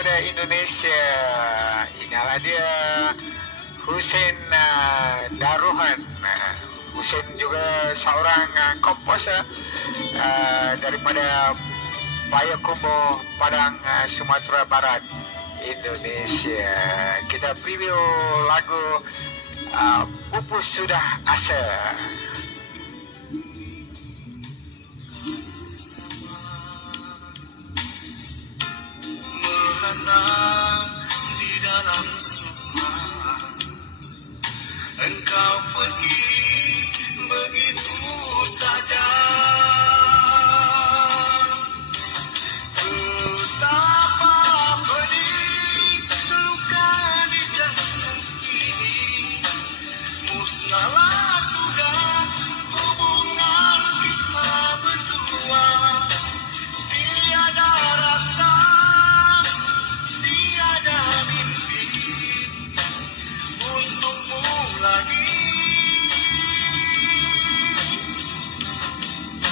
daripada Indonesia. Inilah dia Hussein Daruhan. Hussein juga seorang komposer daripada Payakumbuh, Padang, Sumatera Barat, Indonesia. Kita preview lagu Pupus Sudah Asa. Merenang di dalam suka, engkau pergi begitu saja. Betapa pedih luka di jantung ini, musnahlah sudah hubungan kita berdua. Tiada rasa, tiada mimpi untukmu lagi.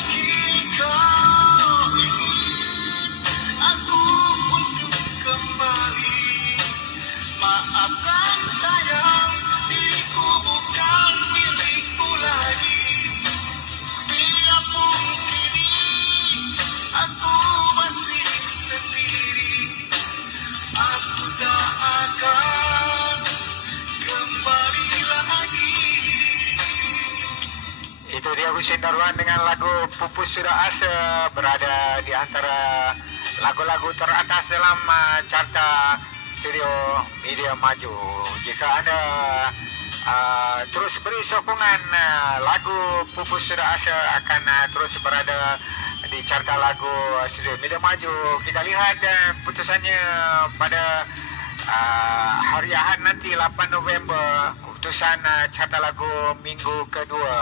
Kini kau ingin aku untuk kembali. Maafkan sayang, diriku bukan milikmu lagi. Biarpun kini aku masih sendiri, aku tak akan kembali lagi. Itu dia Hussein Daruhan dengan lagu Pupus Sudah Asa, berada di antara lagu-lagu teratas dalam carta studio Media Maju. Jika anda terus beri sokongan, lagu Pupus Sudah Asa akan terus berada di carta lagu studio Media Maju. Kita lihat putusannya pada hari Ahad nanti 8 November, putusan carta lagu minggu kedua.